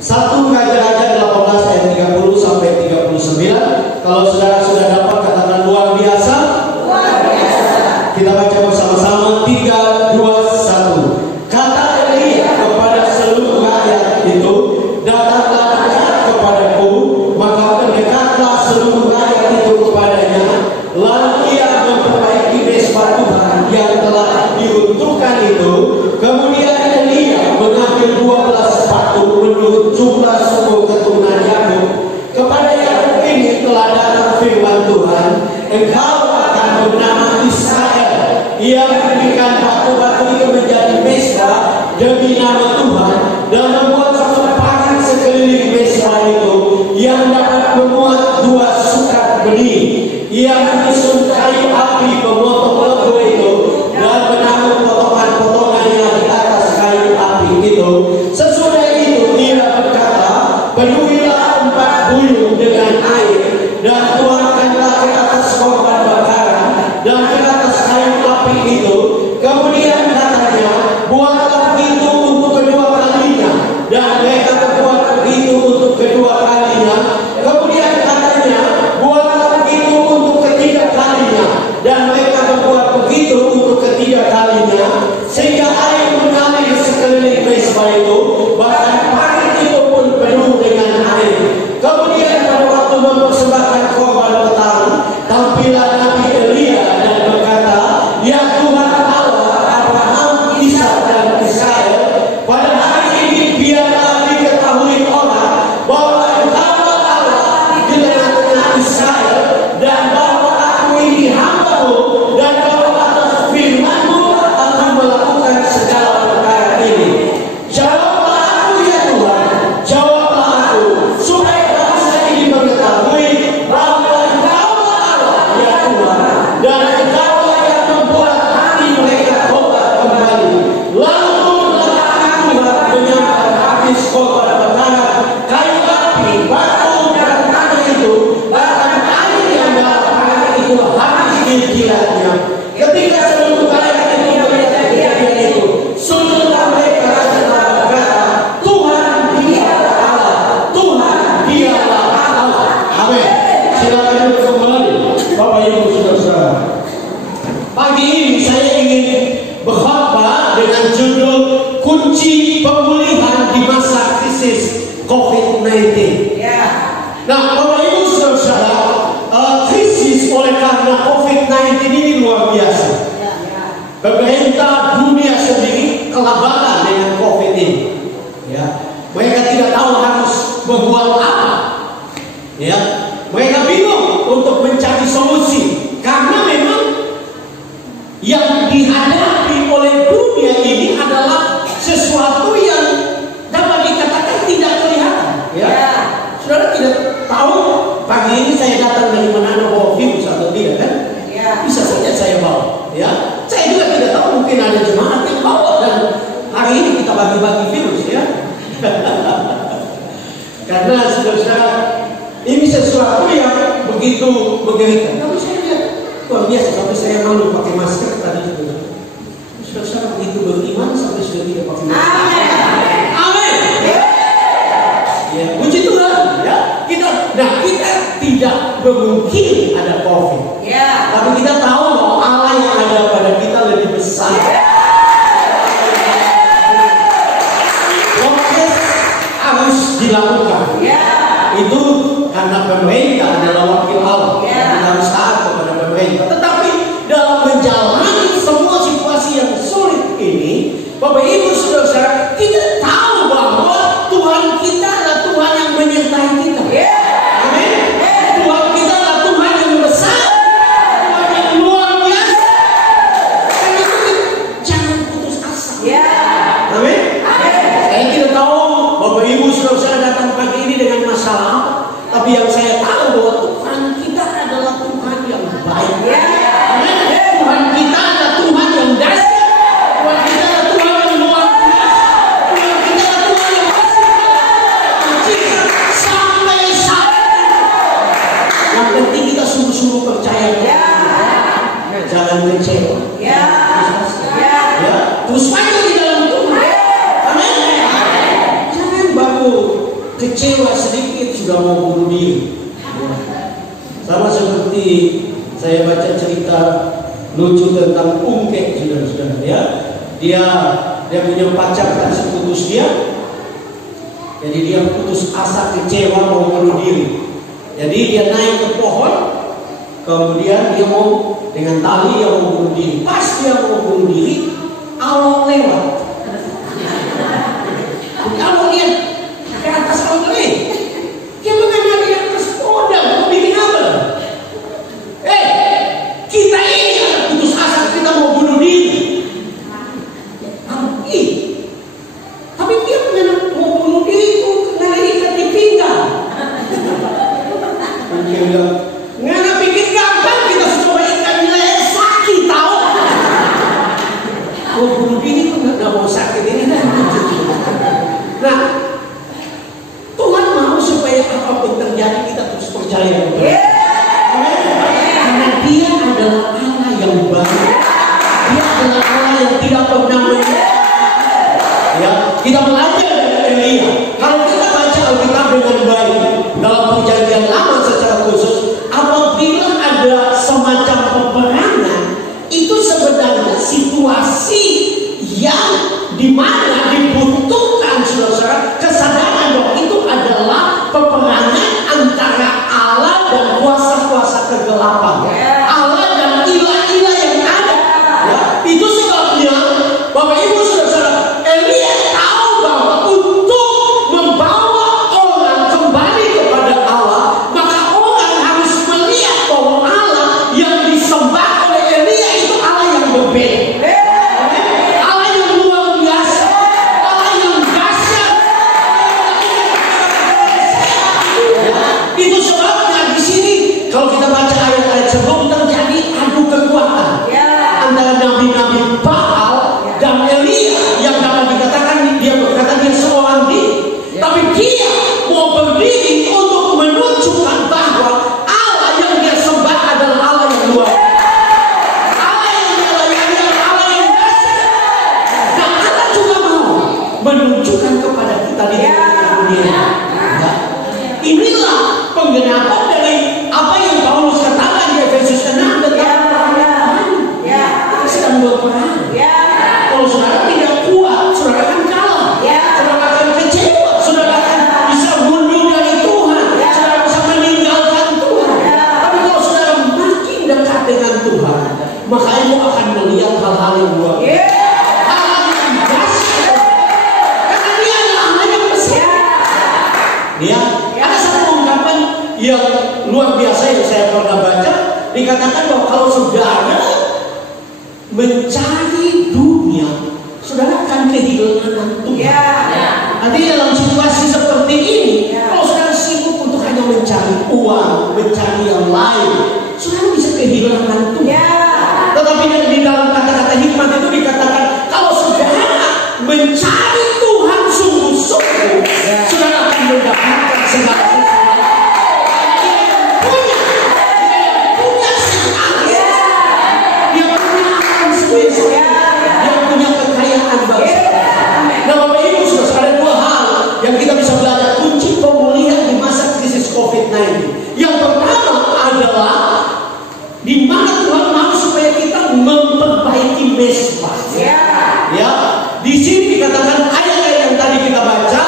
1 Raja-Raja 18 ayat 30 sampai 39. Kalau saudara sudah dapat, katakan luar biasa. Luar biasa. Kita baca bersama-sama 3, 2, 1. Kata Elia kepada seluruh rakyat itu, datanglah dekat kepadaku. Maka mendekatlah seluruh rakyat itu kepadanya. Lalu ia memperbaiki mesbah Tuhan yang telah diruntuhkan itu. Kemudian Elia mengambil 12 batu menurut jumlah suku keturunan Yakub. Kepada Yakub ini telah datang firman Tuhan, engkau akan bernama Israel. Ia memberikan batu-batu itu menjadi mesbah demi nama Tuhan, dan membuat satu pagar sekeliling mesbah itu yang dapat memuat 2 sukat benih. Ia menyusun kayu api pemotong lembu itu dan menaruh potongan-potongannya di atas kayu api itu. Sesudah itu ia berkata, penuhilah 4 buyung dengan air dan tuangkanlah ke atas korban bakaran dan ke atas kayu api itu. Kemudian katanya, buatlah begitu untuk kedua kalinya, dan mereka berbuat begitu untuk kedua kalinya. Kemudian katanya, buatlah begitu untuk ketiga kalinya, dan mereka berbuat begitu untuk ketiga kalinya, sehingga air mengalir sekeliling mesbah itu, bahkan parit itu pun penuh dengan air. Kemudian pada waktu mempersembahkan korban petang, tampillah Nabi Elia dan berkata, ya Tuhan Allah Abraham, Ishak dan Israel, pada hari ini biarlah diketahui orang bahwa Engkau Allah di tengah-tengah Israel, dan bahwa aku ini hamba-Mu, dan bahwa atas firman-Mu akan melakukan segala perkara ini. Jawablah aku ya Tuhan, jawablah aku, supaya bangsa ini mengetahui bahwa Engkau Allah ya Tuhan, dan Engkau yang membuat hati mereka tobat kembali. Lalu Tuhan menyatakan habis korban bakaran, kayu api, batu dan tanah itu, bahkan air yang dalam pagar itu habis dijilatnya. Ketika seluruh rakyat itu melihat kejadian itu, sujudlah mereka serta berkata, Tuhan dialah Allah, Tuhan dialah Allah. Amin. Silakan duduk kembali, Bapak Ibu Saudara-saudara. Pagi ini saya ingin berkhotbah dengan judul kunci pemulihan di masa krisis COVID-19. Nah, Bapak Ibu Saudara-saudara, krisis oleh karena COVID-19 ini luar biasa. Pemerintah dunia sendiri kelabakan dengan COVID ini. Ya, mereka tidak tahu harus berbuat apa. Ya, mereka bingung untuk mencari solusi karena memang yang dihadapi oleh dunia ini adalah sesuatu yang dapat dikatakan tidak kelihatan. Ya, saudara tidak tahu pagi ini saya datang dari mana, bawa virus atau tidak kan? Bisa saja saya bawa. Ya, saya juga tidak tahu, mungkin ada jemaat yang bawa dan hari ini kita bagi-bagi virus ya. Karena saudara-saudara, ini sesuatu yang begitu mengerikan. Tapi saya lihat luar biasa, tapi saya malu pakai masker tadi juga. Saudara-saudara begitu beriman sampai sudah tidak pakai masker. Amin. Ya, puji Tuhan. Ya, kita tidak bermungkin ada COVID. Tapi kita tahu bahwa Allah yang ada pada kita lebih besar. Proses harus dilakukan. Itu karena pemerintah adalah wakil Allah. Kita harus taat kepada pemerintah. Tetapi dalam menjalani semua situasi yang sulit ini, Bapak Ibu Saudara-saudara, kita tahu bahwa Tuhan kita adalah Tuhan yang menyertai kita. Amin. Tuhan kita adalah Tuhan yang besar, Tuhan yang luar biasa. Dan itu jangan putus asa. Amin. Saya tidak tahu Bapak Ibu Saudara-saudara datang pagi ini dengan masalah apa, tapi yang saya tahu bahwa Tuhan kita adalah Tuhan yang baik. Amin. Tuhan kita adalah Tuhan yang dahsyat. Tuhan kita adalah Tuhan yang luar biasa. Tuhan kita adalah Tuhan yang mencipta sampai saat ini. Yang penting kita sungguh-sungguh percaya. Jangan kecewa. Terus maju di dalam Tuhan. Amin. Jangan baru kecewa sedikit sudah mau bunuh diri. Sama seperti saya baca cerita lucu tentang Ungke, saudara-saudara ya. Dia punya pacar kasih putus dia. Jadi dia putus asa, kecewa, mau bunuh diri. Jadi dia naik ke pohon, kemudian dia mau dengan tali dia mau bunuh diri. Pas dia mau bunuh diri, Allah lewat. Kamu lihat ke atas Allah ini, dia mengenai di atas pohon, mau bikin apa? Kita ini anak putus asa, kita mau bunuh diri. Tapi dia mau bunuh diri itu karena ikat di pinggang. Dia bilang, nggak bikin gampang, kita coba ikat di leher, sakit tahu. Mau bunuh diri itu nggak mau sakit ini. Nah, Tuhan mau supaya apapun terjadi kita terus percaya kepada Dia. Karena Dia adalah Allah yang baik. Dia adalah Allah yang tidak pernah menyerah. Ya, kita belajar dari Elia. Kalau kita baca Alkitab dengan baik dalam Perjanjian Lama secara khusus, apabila ada semacam peperangan, itu sebenarnya situasi yang dimana dibutuhkan saudara-saudara kesadaran bahwa itu adalah peperangan antara Allah dan kuasa-kuasa kegelapan, Allah dan ilah-ilah yang ada. Ya, itu sebabnya Bapak Ibu saudara-saudara, Elia tahu bahwa untuk membawa orang kembali kepada Allah, maka orang harus melihat bahwa Allah yang disembah oleh Elia itu Allah yang berbeda. Itu sebabnya di sini kalau kita baca ayat-ayat sebelum terjadi adu kekuatan antara nabi-nabi Baal dan Elia yang dapat dikatakan dia berkata dia seorang diri, tapi dia mau berdiri untuk menunjukkan bahwa Allah yang dia sembah adalah Allah yang luar biasa, Allah yang Allah yang dasar. Dan Allah juga mau menunjukkan kepada kita di dunia. Inilah penggenapan dari apa yang Paulus katakan di Efesus 6 tentang kita sedang berperang. Kalau saudara tidak kuat, saudara akan kalah, saudara akan kecewa, saudara akan bisa mundur dari Tuhan, saudara bisa meninggalkan Tuhan. Tapi kalau saudara makin dekat dengan Tuhan, maka kamu akan melihat hal-hal yang luar biasa. Karena Dia adalah Allah yang besar. Ada satu ungkapan yang luar biasa yang saya pernah baca, dikatakan bahwa kalau saudara mencari dunia, saudara akan kehilangan Tuhan. Nanti dalam situasi seperti ini, kalau saudara sibuk untuk hanya mencari uang, mencari yang lain, saudara bisa kehilangan Tuhan. Tetapi di dalam kata-kata hikmat itu dikatakan kalau saudara mencari Tuhan sungguh-sungguh, saudara akan mendapatkan segala sesuatu. Yang punya kekayaan bangsa. Nah, Bapak Ibu saudara, ada dua hal yang kita bisa belajar kunci pemulihan di masa krisis COVID-19. Yang pertama adalah di mana Tuhan mau supaya kita memperbaiki mesbah. Ya, di sini dikatakan ayat yang tadi kita baca,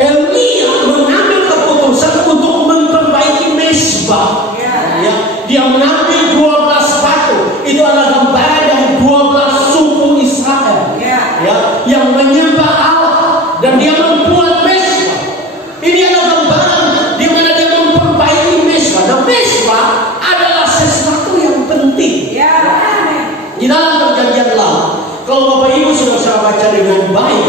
Elia mengambil keputusan untuk memperbaiki mesbah. Ya, dia mengambil 12 batu. Itu adalah gambaran dari 12 suku Israel, yang menyembah Allah, dan dia membuat mesbah. Ini adalah gambaran di mana dia memperbaiki mesbah. Dan mesbah adalah sesuatu yang penting. Di dalam Perjanjian Lama, kalau Bapak Ibu sudah baca dengan baik,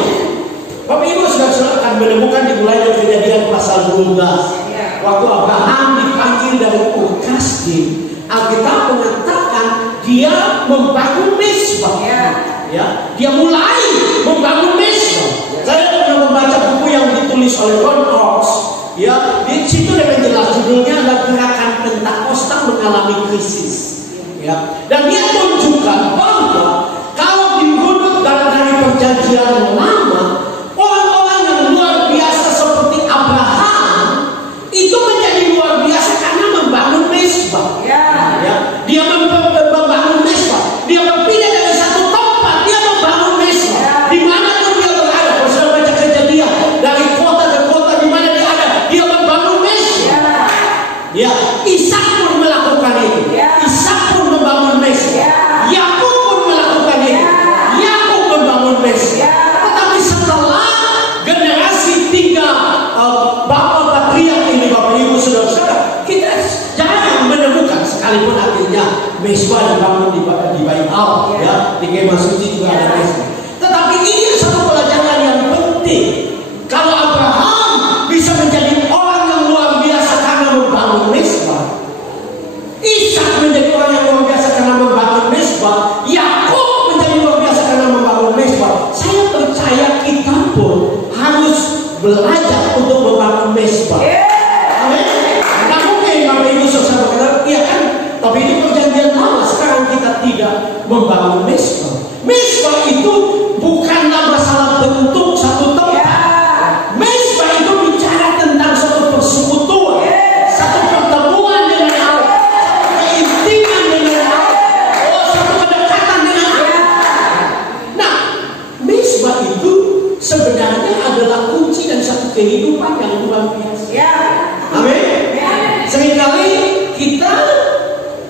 Bapak Ibu sudah akan menemukan dimulai dari Kejadian pasal 12. Waktu Abraham dipanggil dari Ur Kasdim, Alkitab mengatakan dia membangun mesbah. Dia mulai membangun mesbah. Saya pernah membaca buku yang ditulis oleh Ron Ox. Di situ dengan jelas judulnya adalah Gerakan Pentakosta Mengalami Krisis. Dan dia menunjukkan bahwa kalau dirunut dari Perjanjian Lama, orang-orang yang luar biasa seperti bapak patriark ini, Bapak Ibu Saudara-saudara, kita jarang menemukan, sekalipun akhirnya mesbah dibangun di Bait Allah, ya, di kemah suci juga ada mesbah. Tetapi ini satu pelajaran yang penting. Kalau Abraham bisa menjadi orang yang luar biasa karena membangun mesbah, Ishak menjadi orang yang luar biasa karena membangun mesbah, Yakub menjadi luar biasa karena membangun mesbah, saya percaya kita pun harus belajar untuk membangun mesbah. Amin. Tidak mungkin Bapak Ibu Saudara berkata, iya kan? Tapi ini perjanjian lama, sekarang kita tidak membangun mesbah. Mesbah itu bukanlah masalah bentuk satu tempat. Mesbah itu bicara tentang satu persekutuan, satu pertemuan dengan Allah, satu keintiman dengan Allah, satu kedekatan dengan Allah. Nah, mesbah itu sebenarnya adalah kunci dan satu kehidupan yang luar biasa. Amin. Seringkali kita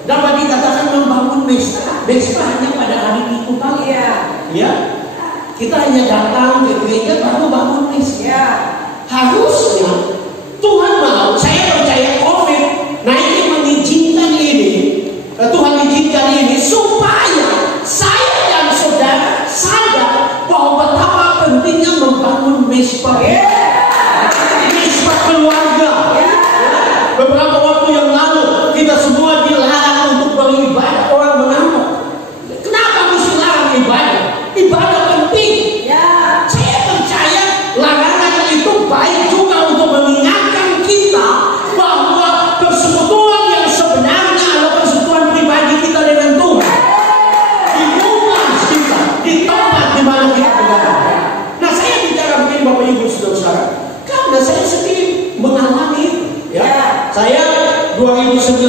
dapat dikatakan membangun mesbah hanya pada hari Minggu pagi. Ya, kita hanya datang ke gereja baru bangun mesbah. Harusnya Tuhan mau, saya percaya COVID, nah ini mengizinkan ini, Tuhan izinkan ini supaya saya dan saudara sadar bahwa betapa pentingnya membangun mesbah. Mesbah keluarga. Beberapa waktu yang lalu kita semua dilarang untuk beribadah. Orang mengapa? Kenapa mesti larang ibadah? Ibadah penting. Saya percaya larangan itu baik juga untuk mengingatkan kita bahwa persekutuan yang sebenarnya adalah persekutuan pribadi kita dengan Tuhan. Di rumah kita, di tempat di mana kita berada. Nah, saya bicara begini Bapak Ibu Saudara, karena saya sendiri mengalami itu. Ya, saya 2019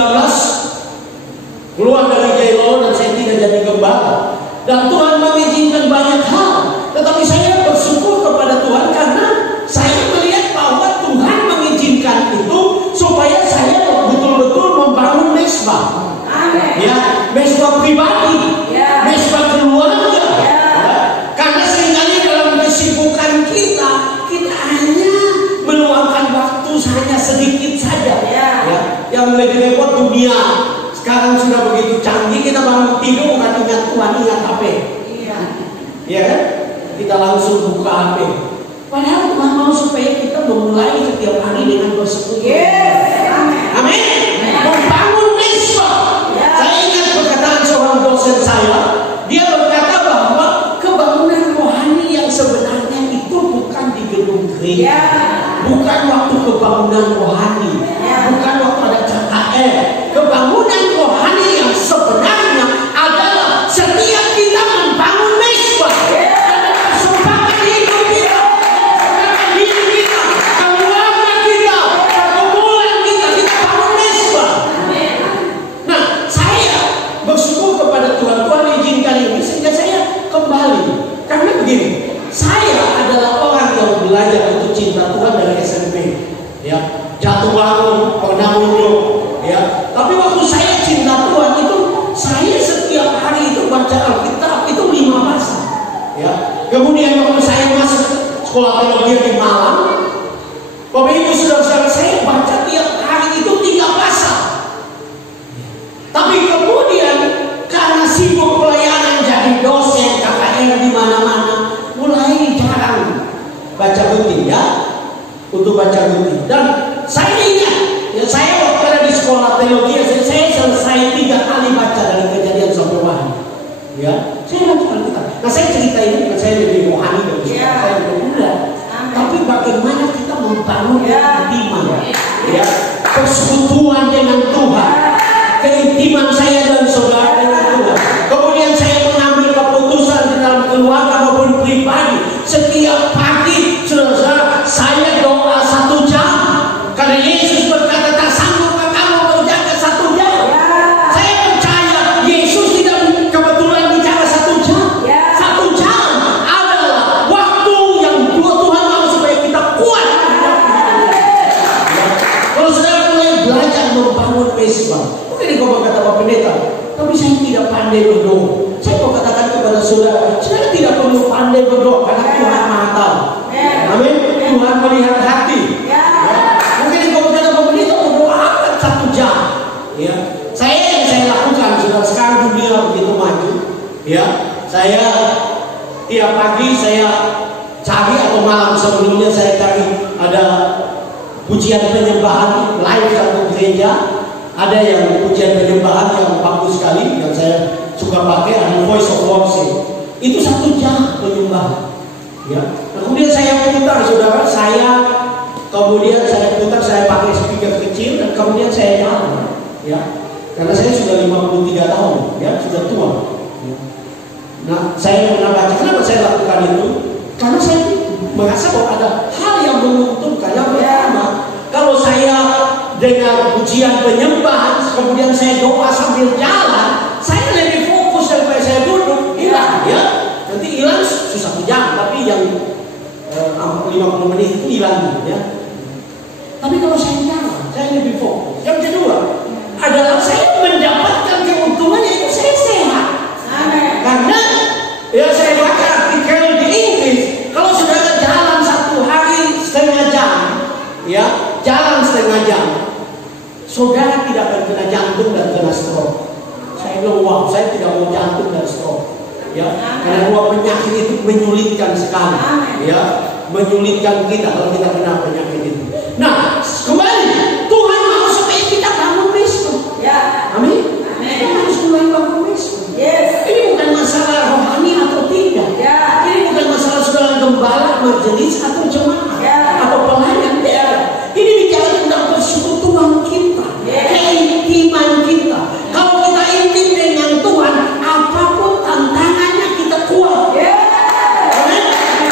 keluar dari Jailolo dan saya tidak jadi gembala. Dan Tuhan mengizinkan banyak hal. Tetapi saya bersyukur kepada Tuhan karena saya melihat bahwa Tuhan mengizinkan itu supaya saya betul-betul membangun mesbah. Ya, mesbah pribadi, mesbah keluarga. Ya. Karena seringkali dalam kesibukan kita hanya meluangkan waktu hanya sedikit saja. Yang lebih repot dunia sekarang sudah begitu canggih, kita bangun tidur bukan ingat Tuhan, ingat HP. Iya kan? Kita langsung buka HP. Padahal Tuhan mau supaya kita memulai setiap hari dengan bersekutu. Amin. Membangun mesbah. Saya ingat perkataan seorang dosen saya. Dia berkata bahwa kebangunan rohani yang sebenarnya itu bukan di gedung gereja, bukan waktu kebangunan rohani, bukan waktu ada KKR. Kebangunan rohani yang sebenarnya adalah setiap kita membangun mesbah. Kesempatan hidup kita, kesempatan diri kita, keluarga kita, pergumulan kita bangun mesbah. Nah, saya bersyukur kepada Tuhan. Tuhan izinkan ini sehingga saya kembali. Karena begini, saya adalah orang yang belajar untuk cinta Tuhan dari SMP. Ya, jatuh bangun, pernah mundur. Ya, tapi waktu saya cinta Tuhan itu, saya setiap hari itu baca Alkitab itu 5 pasal. Ya, kemudian waktu saya masuk sekolah teologi di Malang, Bapak Ibu Saudara, saya baca tiap hari itu 3 pasal. Tapi kemudian karena sibuk pelayanan jadi dosen KKR di mana-mana, mulai jarang baca rutin ya, untuk baca rutin. Dan saya ingat, ya, saya waktu ada di sekolah teologi, saya selesai 3 kali baca dari Kejadian sampai Wahyu. Ya, saya baca Alkitab. Nah, saya cerita ini bukan saya lebih rohani dari saya lebih muda. Tapi bagaimana kita membangun keintiman, ya, persekutuan dengan Tuhan, keintiman saya dan saudara dengan Tuhan. Kemudian saya mengambil keputusan di dalam keluarga maupun pribadi. Setiap pagi, saudara, saya doa 1 jam. Karena Yesus berkata, tak sanggupkah kamu berjaga 1 jam? Saya percaya Yesus tidak kebetulan bicara 1 jam. 1 jam adalah waktu yang Tuhan mau supaya kita kuat. Kalau saudara mulai belajar membangun mesbah, mungkin kau berkata Pak Pendeta, tapi saya tidak pandai berdoa. Saya mau katakan kepada saudara, saudara tidak perlu pandai berdoa karena Tuhan Maha Tahu. Amin. Tuhan melihat hati. Saya tiap pagi saya cari atau malam sebelumnya saya cari ada pujian penyembahan live satu gereja. Ada yang pujian penyembahan yang bagus sekali yang saya suka pakai, ada Voice of Worship. Itu 1 jam penyembahan. Ya. Kemudian saya putar, saudara, kemudian saya putar, saya pakai speaker kecil dan kemudian saya jalan. Ya. Karena saya sudah 53 tahun, ya, sudah tua. Ya. Nah, saya pernah baca, kenapa saya lakukan itu? Karena saya merasa bahwa ada hal yang menguntungkan. Yang pertama, kalau saya dengan pujian penyembahan, kemudian saya doa sambil jalan, saya lebih fokus daripada saya duduk. Hilang, ya. Nanti hilang susah jam, tapi yang 50 menit itu hilang, ya. Tapi kalau saya jalan, saya lebih fokus. Yang kedua adalah saya mendapatkan keuntungan, yaitu saya sehat. Karena ya saya baca artikel di Inggris, kalau saudara jalan 1 hari setengah jam, ya, jalan setengah jam, saudara tidak akan kena jantung dan kena stroke. Saya bilang, wow, saya tidak mau jantung dan stroke. Ya, karena 2 penyakit itu menyulitkan sekali. Ya, menyulitkan kita kalau kita kena penyakit itu. Nah, kembali, Tuhan mau supaya kita bangun besok. Ya, amin. Kita harus mulai bangun besok. Yes. Ini bukan masalah rohani atau tidak. Ya. Ini bukan masalah saudara gembala, majelis atau jemaah, ya, atau pelayan. Ya. Ini bicara tentang persekutuan kita, keintiman kita. Kalau kita intim dengan Tuhan, apapun tantangannya kita kuat. Yeah.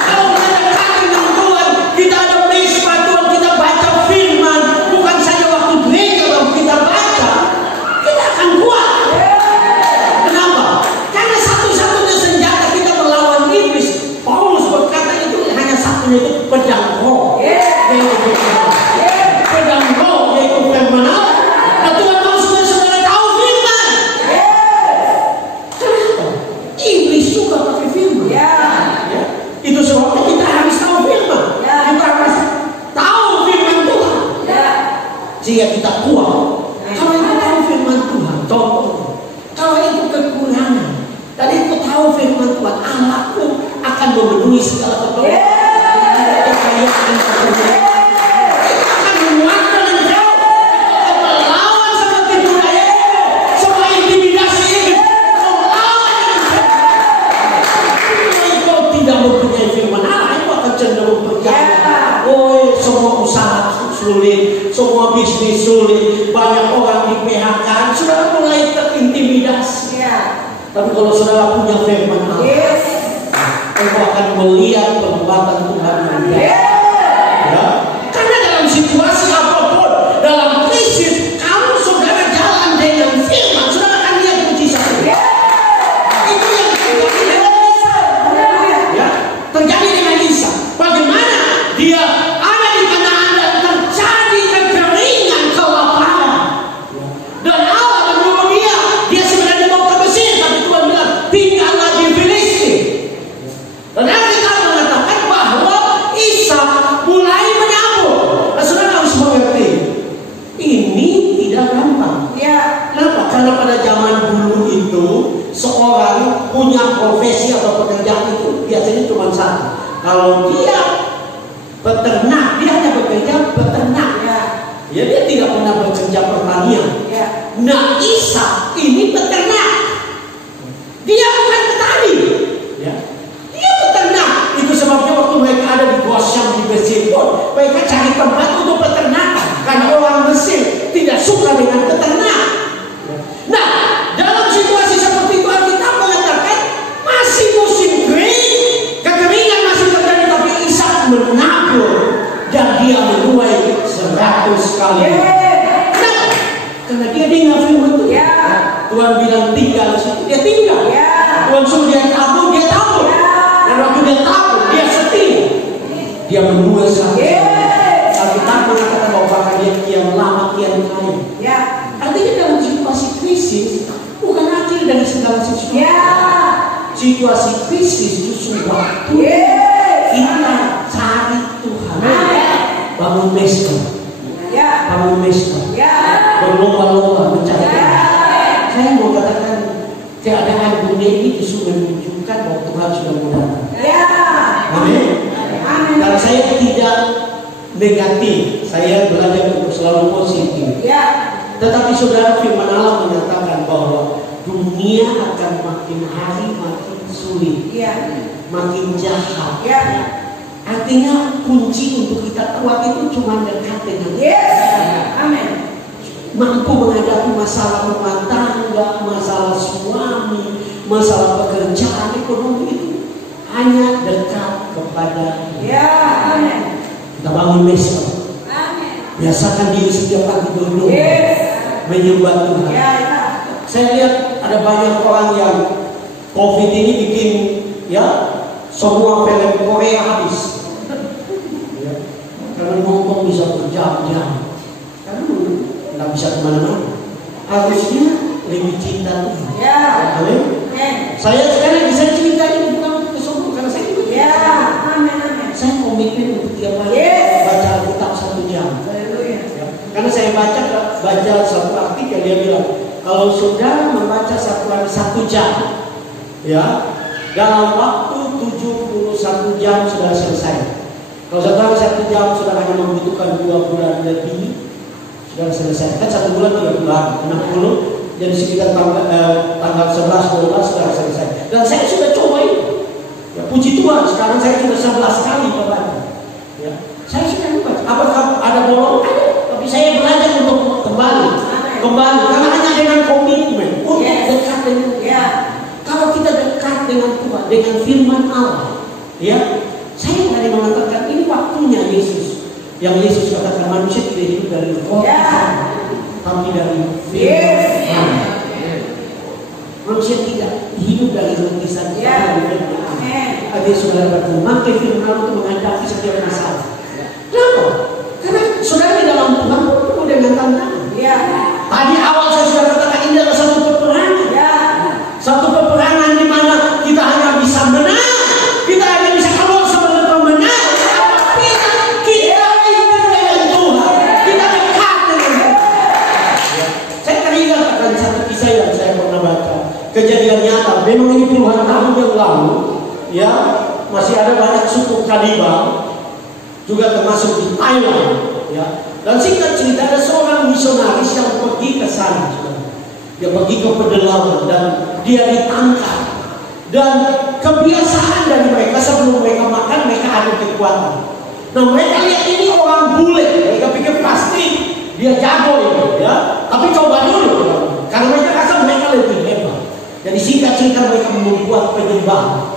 Kalau kita dekat dengan Tuhan, kita ada mesbah Tuhan, kita baca firman, bukan saja waktu gereja kalau kita baca, kita akan kuat. Yeah. Kenapa? Karena satu-satunya senjata kita melawan iblis, Paulus berkata itu hanya satunya, itu pedang roh. Yeah. Pedang roh, yaitu firman Allah. Nah, Tuhan mau saudara tahu firman. Kenapa? Iblis suka pakai firman. Ya. Itu sebabnya kita harus tahu firman. Kita harus tahu firman Tuhan. Sehingga kita kuat. Kalau itu tahu firman Tuhan, contoh. Kalau itu kekurangan, dan itu tahu firman Tuhan, Allahku akan memenuhi segala keperluan. Kekayaan keperluan. Sulit, semua bisnis sulit, banyak orang di PHK, saudara mulai terintimidasi. Tapi kalau saudara punya firman Allah, engkau akan melihat perbuatan Tuhan yang nyata. Ya. Karena dalam situasi apapun, dalam krisis, kalau saudara jalan dengan firman, saudara akan lihat mujizat. Itu yang terjadi dengan Isa. Ya, terjadi dengan Isa. Bagaimana dia ada di Kanaan dan terjadi kekeringan, kelaparan. Dan Allah menyuruh dia sebenarnya mau ke Mesir, tapi Tuhan bilang tinggallah di Filistin. Dan kita mengatakan bahwa Isa mulai menabur. Nah, saudara harus mengerti, ini tidak gampang. Ya. Kenapa? Karena pada zaman dulu itu seorang punya profesi atau pekerjaan itu biasanya cuma satu. Kalau dia peternak, dia hanya bekerja peternak. Ya, dia tidak pernah bekerja pertanian. Ya. Nah, Isa ini peternak. Dia bukan petani. Ya. Dia peternak. Itu sebabnya waktu mereka ada di Goshen di Mesir pun, mereka cari tempat untuk peternakan. Karena orang Mesir tidak suka dengan peternak. Ya. Nah, dalam situasi seperti itu Alkitab mengatakan masih musim kering, kekeringan masih terjadi, tapi Isa menabur dan dia menuai 100 kali. Kenapa? Karena dia dengar firman itu. Tuhan bilang tinggal di situ, dia tinggal. Tuhan suruh dia tabur, dia tabur. Dan waktu dia tabur, dia setia. Dia menuai 100 kali. Alkitab mengatakan bahwa bahkan dia kian lama kian kaya. Artinya dalam situasi krisis bukan akhir dari segala sesuatu. Situasi krisis justru waktu kita cari Tuhan. Bangun mesbah, bangun mesbah, berlomba-lomba mencari Tuhan. Saya mau katakan keadaan dunia ini justru menunjukkan bahwa negatif. Saya belajar untuk selalu positif. Tetapi saudara, firman Allah menyatakan bahwa dunia akan makin hari makin sulit, makin jahat. Artinya kunci untuk kita kuat itu cuma dekat dengan Amin. Mampu menghadapi masalah rumah tangga, masalah suami, masalah pekerjaan, ekonomi itu hanya dekat kepada Amin. Kita bangun besok. Biasakan diri setiap pagi berdoa, menyembah Tuhan. Saya lihat ada banyak orang yang COVID ini bikin semua film Korea habis. Karena nonton bisa berjam-jam, karena nggak bisa kemana-mana. Harusnya lebih cinta Tuhan. Amin. Saya sekarang bisa cerita ini bukan kesombongan, karena saya juga. Saya komitmen untuk tiap hari baca Alkitab 1 jam. Karena saya baca satu artikel, dia bilang kalau saudara membaca satu hari 1 jam, dalam waktu 71 jam sudah selesai. Kalau saudara 1 jam sudah hanya membutuhkan 2 bulan lebih, sudah selesai. Kan 1 bulan 3 bulan, 60, jadi sekitar tanggal 11, 12 sudah selesai. Dan saya sudah coba itu. Puji Tuhan, sekarang saya sudah 11 kali membaca. Saya sudah membaca. Apakah ada bolong? Tapi saya belajar untuk kembali, karena hanya dengan komitmen untuk dekat dengan Kalau kita dekat dengan Tuhan, dengan firman Allah, saya tadi mengatakan ini waktunya Yesus. Yang Yesus katakan manusia tidak hidup dari roti tapi dari firman. Manusia tidak hidup dari roti saja. Adik saudara bertemu, maka firman Allah itu menghadapi setiap masalah. Kenapa? Karena saudara di dalam Tuhan penuh dengan tantangan. Tadi awal saya sudah katakan ini adalah satu peperangan. Satu peperangan di mana kita hanya bisa menang, kita hanya bisa keluar sebagai pemenang. Tapi kita hidup dengan Tuhan, kita dekat dengan Tuhan. Saya teringat akan satu kisah yang saya pernah baca, kejadian nyata. Memang ini puluhan tahun yang lalu, masih ada banyak suku kanibal, juga termasuk di Thailand. Dan singkat cerita ada seorang misionaris yang pergi ke sana. Dia pergi ke pedalaman dan dia ditangkap. Dan kebiasaan dari mereka sebelum mereka makan, mereka ada kekuatan. Nah mereka lihat ini orang bule, mereka pikir pasti dia jago itu, Tapi coba dulu, karena mereka rasa mereka lebih hebat. Jadi singkat cerita mereka membuat penyembahan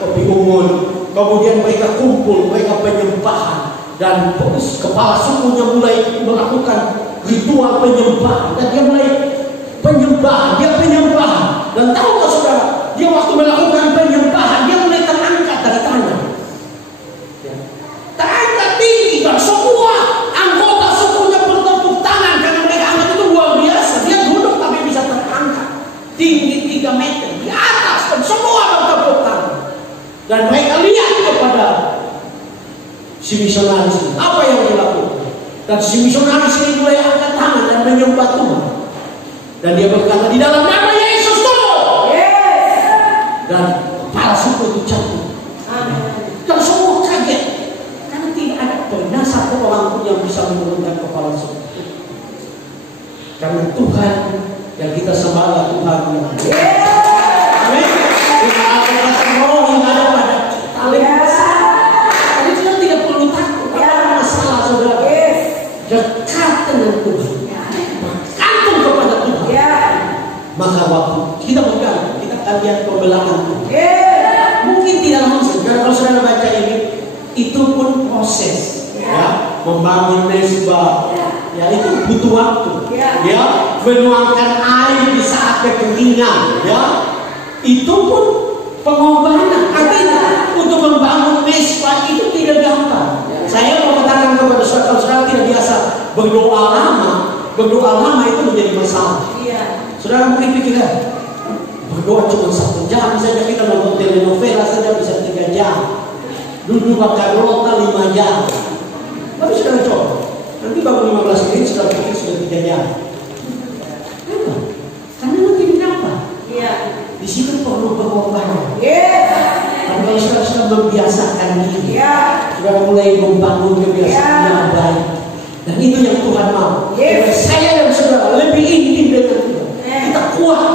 api unggun. Kemudian mereka kumpul, mereka penyembahan. Dan kepala sukunya mulai melakukan ritual penyembahan. Dan dia mulai penyembahan. Dan tahu gak saudara, dia waktu melakukan penyembahan, dia mulai terangkat dari tanah. Terangkat tinggi, dan semua anggota sukunya bertepuk tangan. Karena mereka anggap itu luar biasa. Dia duduk tapi bisa terangkat tinggi 3 meter di atas, dan semua bertepuk tangan. Dan mereka lihat kepada si misionaris ini, apa yang dilakukan. Dan si misionaris ini mulai angkat tangan dan menyembah Tuhan. Dan dia berkata, di dalam nama Yesus turun. Dan kepala suku itu jatuh. Dan semua kaget. Karena tidak ada pernah satu orang pun yang bisa menurunkan kepala suku. Karena Tuhan yang kita sembah, Tuhan yang amin. Kita akan roh yang ada pada kita. Dekat dengan Tuhan, bergantung kepada Tuhan. Maka waktu kita bergantung, kita akan lihat pembelaan Tuhan. Mungkin tidak langsung, karena kalau saudara baca ini, itu pun proses. Membangun mezbah, itu butuh waktu. Menuangkan air di saat kekeringan, itu pun pengorbanan. Artinya untuk membangun mezbah itu tidak gampang. Saya mau katakan kepada saudara tidak biasa berdoa lama itu menjadi masalah. Saudara mungkin pikir berdoa cuma 1 jam saja, kita nonton telenovela saja bisa 3 jam, duduk bakar rota 5 jam. Tapi saudara coba, nanti baru 15 menit sudah pikir sudah 3 jam. Karena nanti kenapa? Di situ perlu pengorbanan. Tapi kalau sudah membiasakan diri, sudah mulai membangun kebiasaan. itu yang Tuhan mau. Saya dan saudara lebih intim dengan Tuhan. Kita kuat.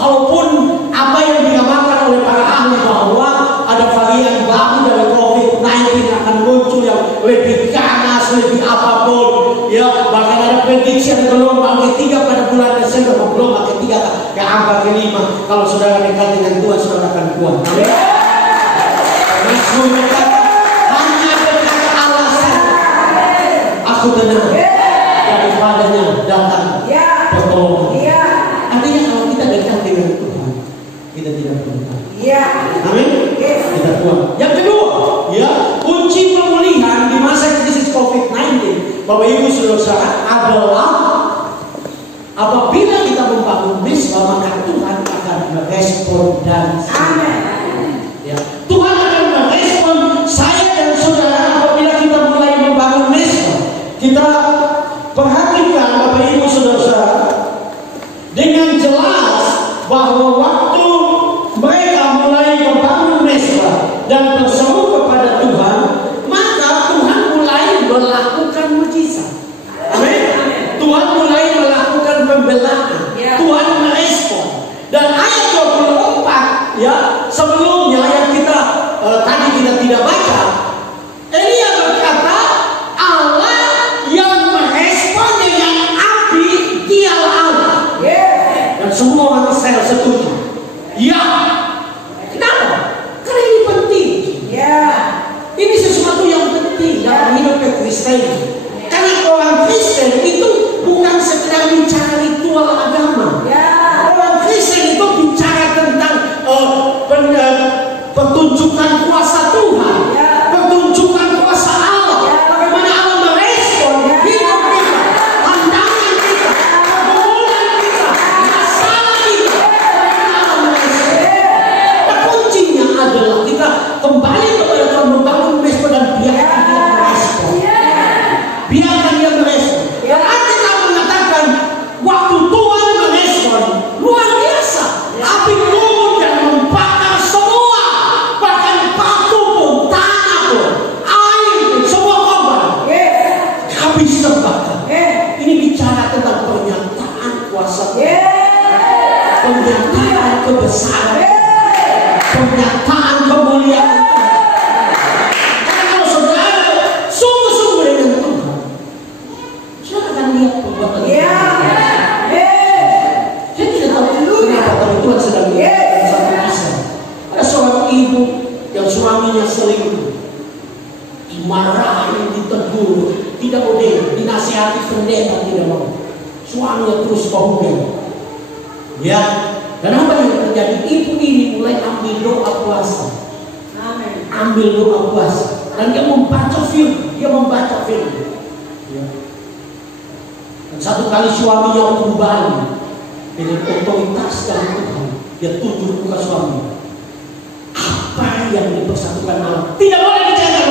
Kalaupun apa yang digambarkan oleh para ahli bahwa ada varian baru dari COVID-19 akan muncul yang lebih ganas, lebih apapun, ya bahkan ada prediksi ada gelombang ketiga pada bulan Desember, gelombang ketiga ke angka kelima. Kalau saudara dekat dengan Tuhan, saudara akan kuat. Amin. Mazmur berkata, hanya berkata Allah saja, aku tenang, daripadanya datang pertolongan. Artinya kalau kita dekat dengan Tuhan, kita tidak perlu takut. Amin. Kita kuat. Yang kedua, ya, kunci pemulihan di masa krisis COVID-19, Bapak Ibu Saudara, adalah apabila kita membangun misbah, maka Tuhan akan merespon dan ya, Tuhan akan merespon saya dan saudara apabila kita mulai membangun misbah. Kita perhatikan Bapak Ibu Saudara dengan jelas bahwa waktu mereka mulai membangun mesbah dan berseru kepada Tuhan, maka Tuhan mulai melakukan mujizat. Amin. Tuhan mulai melakukan pembelaan. Tuhan merespon. Dan ayat 24 ya sebelumnya yang kita tadi kita tidak baca, Elia berkata Allah yang merespon dengan api, dialah Allah. Dan semua orang Israel setuju. Ya. Kenapa? Karena ini penting. Ini sesuatu yang penting dalam hidup Kristen. Karena orang Kristen itu bukan sekedar bicara ritual agama. Orang Kristen itu bicara tentang pertunjukan kuasa Tuhan, pertunjukan kuasa Allah. Bagaimana Allah merespon hidup kita, pandangan kita, pergumulan kita, masalah kita. Allah merespon. Nah, kuncinya adalah kita kembali kepada Tuhan, membangun mesbah dan biarkan Dia merespon. Biarkan Dia merespon. Dan Alkitab mengatakan waktu Tuhan merespon luar biasa. Api turun dan membakar semua, bahkan batu pun, tanah pun, air pun, semua korban habis terbakar. Ini bicara tentang pernyataan kuasa Tuhan, pernyataan kebesaran, pernyataan kemuliaan. Karena kalau saudara sungguh-sungguh dengan Tuhan, saudara akan lihat perbuatan Tuhan. Saya tidak tahu kenapa, tapi Tuhan sedang mengatakan satu kisah. Ada seorang ibu yang suaminya selingkuh, dimarahi, ditegur, tidak boleh, dinasihati pendeta tidak mau. Suaminya terus bohong. Ya, dan apa yang terjadi? Ibu ini mulai ambil doa puasa. Ambil doa puasa. Dan dia membaca firman. Ya. Dan satu kali suaminya kembali dengan otoritas dari Tuhan, dia tunjuk muka suami. Apa yang dipersatukan Allah tidak boleh dicatat.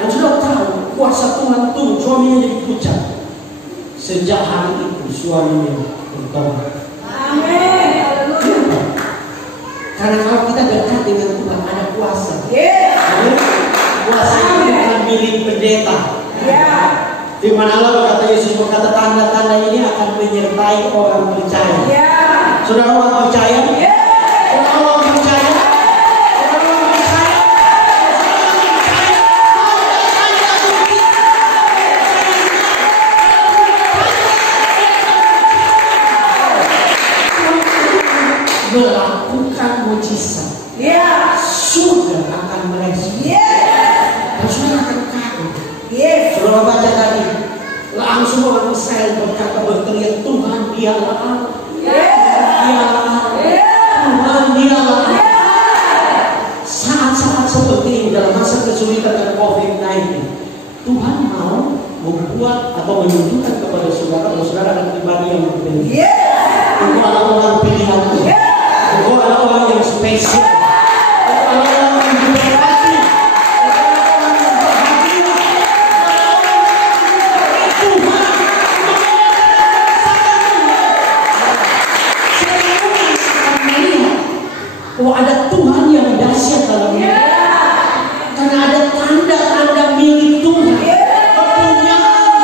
Dan sudah tahu kuasa Tuhan turun, suaminya jadi pucat. Sejak hari itu suaminya bertobat. Amin. Karena kalau kita dekat dengan Tuhan ada kuasa. Kuasa itu bukan milik pendeta. Di mana Allah berkata, Yesus berkata tanda-tanda ini akan menyertai orang percaya. Saudara orang percaya? Saudara orang percaya? Melakukan mujizat, sudah akan merespon. Dan saudara akan kagum. Saudara baca tadi, langsung orang Israel berkata, berteriak, Tuhan dialah Allah. Tuhan dialah Allah. Saat-saat seperti ini dalam masa kesulitan dan COVID-19, Tuhan mau membuat atau menunjukkan kepada saudara bahwa saudara adalah pribadi yang berbeda. Engkau adalah orang pilihan Tuhan. Engkau adalah orang yang spesial. Engkau adalah orang yang diberkati. Oh, ada Tuhan yang dahsyat dalam hidup. Karena ada tanda-tanda milik Tuhan. Kepunyaan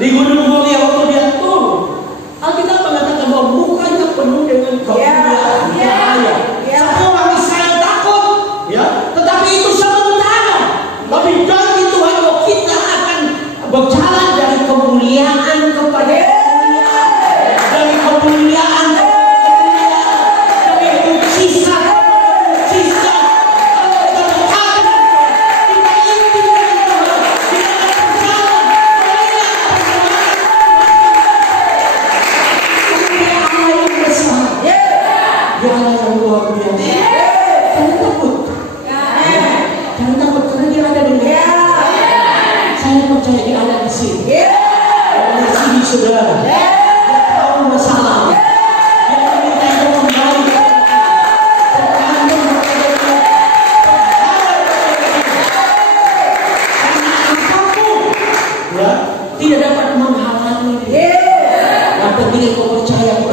Di Gunung Muria waktu dia turun, Alkitab mengatakan bahwa mukanya penuh dengan kemuliaan cahaya. Sampai orang Israel takut, ya. Tetapi itu sementara. Tapi janji Tuhan bahwa kita akan berjalan dari kemuliaan kepada kemuliaan, dari kemuliaan dari mujizat. Percaya dia ada di sini. Di sini saudara. Dia tahu masalah. Dia meminta yang kembali. Apapun, ya, tidak dapat menghalangi dia. Yang penting kau percaya.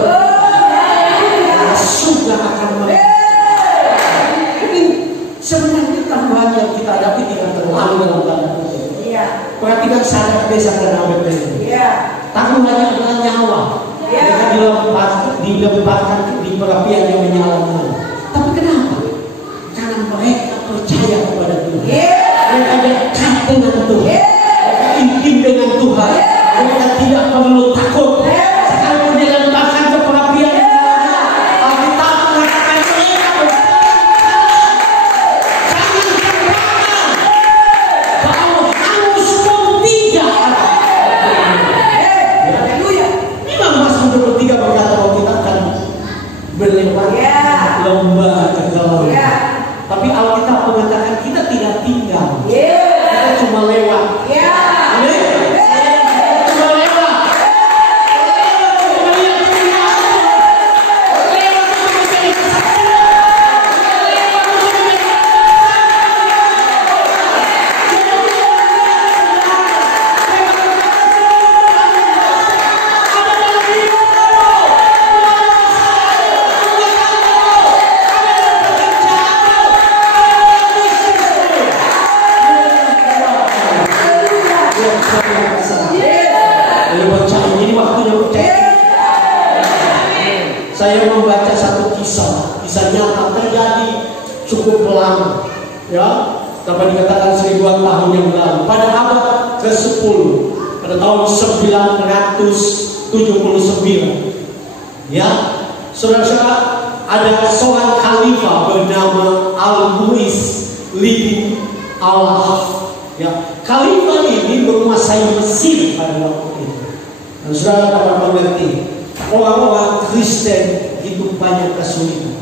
Surga akan mungkin sebenarnya tambahan yang kita hadapi tidak terlalu dalam tanda kutip. Perhatikan sadar desa dan awet ini. Tanggungannya adalah nyawa. Mereka dilemparkan di perapian yang menyala-nyala. Tapi kenapa? Karena mereka percaya kepada Tuhan. Mereka dekat dengan Tuhan. Mereka intim dengan Tuhan. Mereka tidak perlu takut. Sekalipun dilemparkan ke perapian yang menyala, Alkitab mengatakan mereka berlewat lomba kegalauan. Tapi Alkitab mengatakan kita tidak tinggal. Kita cuma lewat. Cuma lewat. Saya membaca satu kisah nyata terjadi cukup lama, ya, dapat dikatakan 1000-an tahun yang lalu, pada abad ke-10, pada tahun 979, ya, saudara-saudara, ada seorang khalifah bernama Al-Mu'izz bin Al-Hafs, ya, khalifah ini menguasai Mesir pada waktu itu. Dan saudara dapat mengerti, orang-orang Kristen itu banyak kesulitan.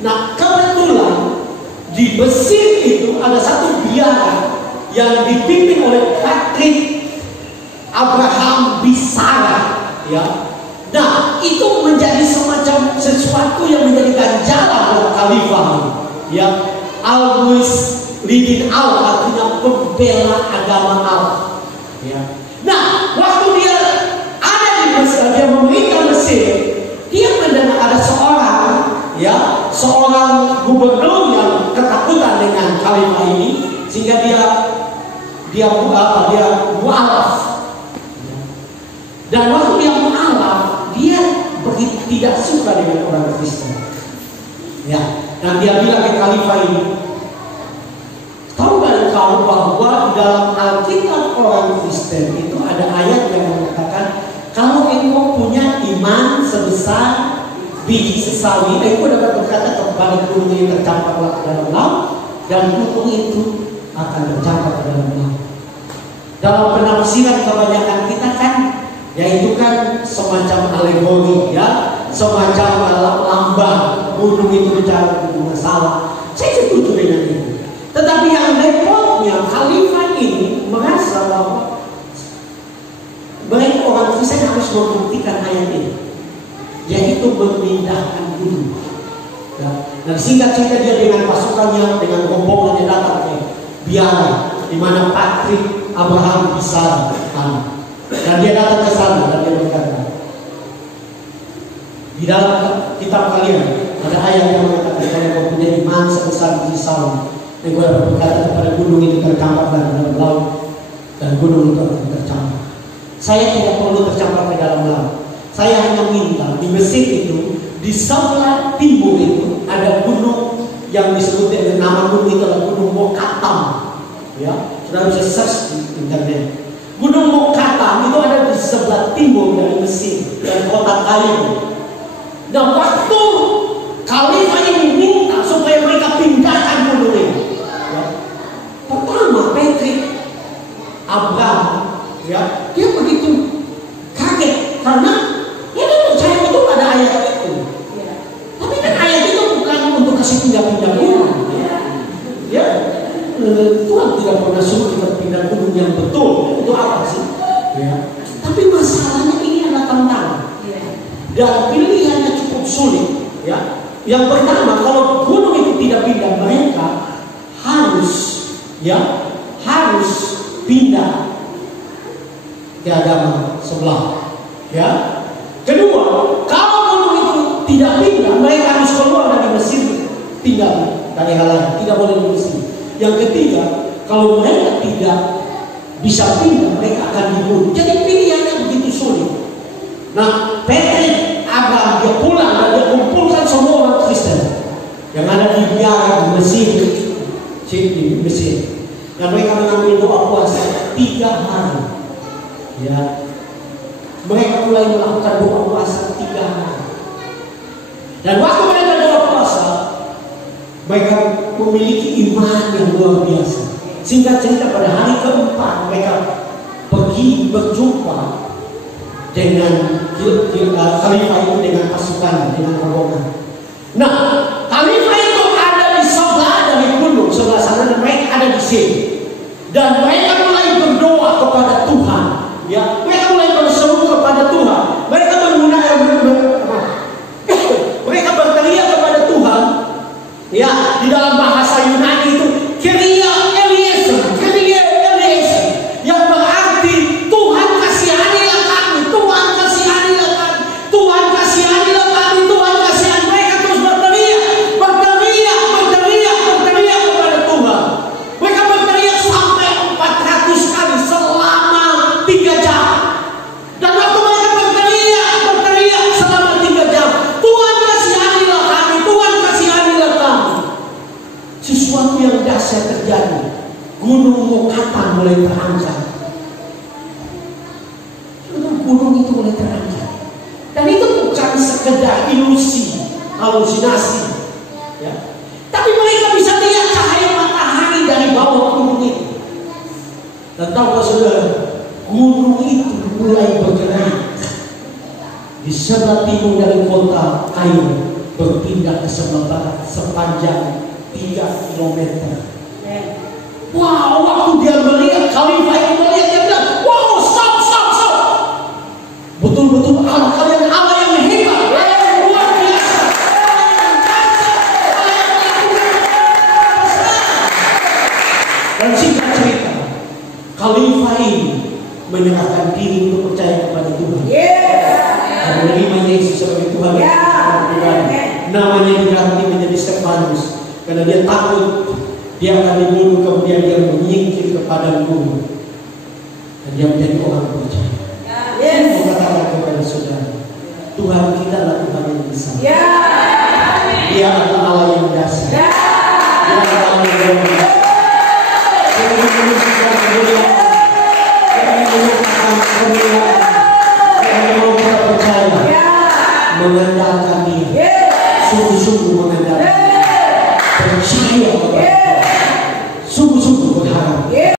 Nah, kebetulan di Mesir itu ada satu biara yang dipimpin oleh Patrick Abraham Bisara, ya. Nah, itu menjadi semacam sesuatu yang menjadi jalan buat khalifah, ya. Al-Mu'izz bin Al artinya pembela agama Allah, ya. Nah, waktu dia ada di Mesir, dia memerintah Mesir, dia mendengar ada seorang, ya, seorang gubernur yang ketakutan dengan khalifah ini, sehingga dia mu'alaf. Dan waktu dia mu'alaf, dia begitu tidak suka dengan orang Kristen, ya. Dan dia bilang ke khalifah ini, tahu gak kau bahwa di dalam Alkitab orang Kristen itu ada ayat yang mengatakan kalau engkau punya iman sebesar biji sesawi, engkau dapat berkata kepada gunung yang tercampaklah ke dalam laut, dan gunung itu akan tercampak ke dalam laut. Dalam penafsiran kebanyakan kita kan, yaitu kan semacam alegori, ya, semacam lambang gunung itu bicara tentang masalah. Saya setuju dengan itu. Tetapi yang repotnya khalifah ini merasa bahwa mereka orang Kristen harus membuktikan ayat ini, yaitu memindahkan gunung. Dan singkat cerita dia dengan pasukannya, dengan rombongannya datang ke biara di mana Patrick Abraham Bisara ada. Dan dia datang ke sana dan dia berkata, di dalam kitab kalian ada ayat yang mengatakan kalau kau punya iman sebesar biji sawi, dan gue berkata kepada gunung itu tercampaklah dalam laut, dan gunung itu akan tercampak. Saya tidak perlu tercampur ke dalam laut. Saya hanya minta di Mesir itu, di sebelah timur itu ada gunung yang disebut dengan nama gunung itu adalah Gunung Mokatam. Ya, saudara bisa search di internet. Gunung Mokatam itu ada di sebelah timur dari Mesir dan kota Kairo. Nah, waktu Khalifah ini minta supaya mereka pindahkan gunung ini. Ya. Pertama, Patrick Abraham, ya, dia begitu kaget karena dia percaya betul ada ayat itu. Ya. Tapi kan ayat itu bukan untuk kasih pindah-pindah gunung. Ya, Tuhan tidak pernah suruh kita pindah gunung yang betul. Itu apa sih? Ya. Tapi masalahnya ini adalah tantangan. Dan pilihannya cukup sulit. Ya. Yang pertama, kalau gunung itu tidak pindah, mereka harus pindah ke agama sebelah. Ya. Kedua, kalau gunung itu tidak pindah, mereka harus keluar dari Mesir, tinggal dari halangan, tidak boleh di Mesir. Yang ketiga, kalau mereka tidak bisa pindah, mereka akan dibunuh. Jadi pilihannya begitu sulit. Nah, Patrick Abraham dia pulang dan dia kumpulkan semua orang Kristen yang ada di biara di Mesir, di Mesir. Dan mereka mengambil doa puasa 3 hari. Ya, mereka mulai melakukan doa puasa 3 hari. Dan waktu mereka doa puasa, mereka memiliki iman yang luar biasa. Singkat cerita, pada hari keempat mereka pergi berjumpa dengan Khalifah itu dengan pasukan, dengan rombongan. Nah, Khalifah itu ada di sebelah dari gunung sebelah sana dan mereka ada di sini. Dan mereka mulai berdoa kepada Tuhan. Ya, mereka mulai berseru kepada Tuhan. Mereka menggunakan mereka berteriak kepada Tuhan. Ya, di dalam bahasa Yunani itu Kyrie eleison, Kyrie eleison, yang berarti Tuhan kasihanilah kami, Tuhan kasihanilah kami, Tuhan kasihanilah kami, Tuhan kasihani. Mereka terus berteriak kepada Tuhan. Mereka berteriak sampai 400 kali selama 3 jam. Dan waktu mereka berteriak selama 3 jam, Tuhan kasihanilah kami, Tuhan kasihanilah kami. Sesuatu yang dahsyat terjadi. Gunung Mokatam mulai terangkat. Gunung itu mulai terangkat. Dan itu bukan sekedar ilusi, halusinasi. Ya. Tapi mereka bisa lihat cahaya matahari dari bawah gunung itu. Dan tahu saudara, gunung itu mulai bergerak di sebelah timur dari kota Kairo, berpindah ke sebelah barat sepanjang 3 kilometer. Wow, waktu dia melihat, Khalifah itu melihat, dia bilang, wow, stop. Betul-betul Allah, kalian Allah yang hebat, yang luar biasa. Dan singkat cerita, Khalifah ini menyerahkan diri untuk percaya kepada Tuhan. Dan menerima Yesus sebagai Tuhan dan pribadi. Namanya diganti menjadi Stefanus. Karena dia takut dia akan dibunuh, kemudian dia menyingkir ke padang gurun dan dia menjadi orang percaya. Saya mau katakan kepada saudara, Tuhan kita adalah Tuhan yang besar. Dia adalah Allah yang dahsyat. Dia adalah Allah yang luar biasa. Dia menunjukkan kemuliaan. Dia menunjukkan kemuliaan. Dia mau kita percaya mengenai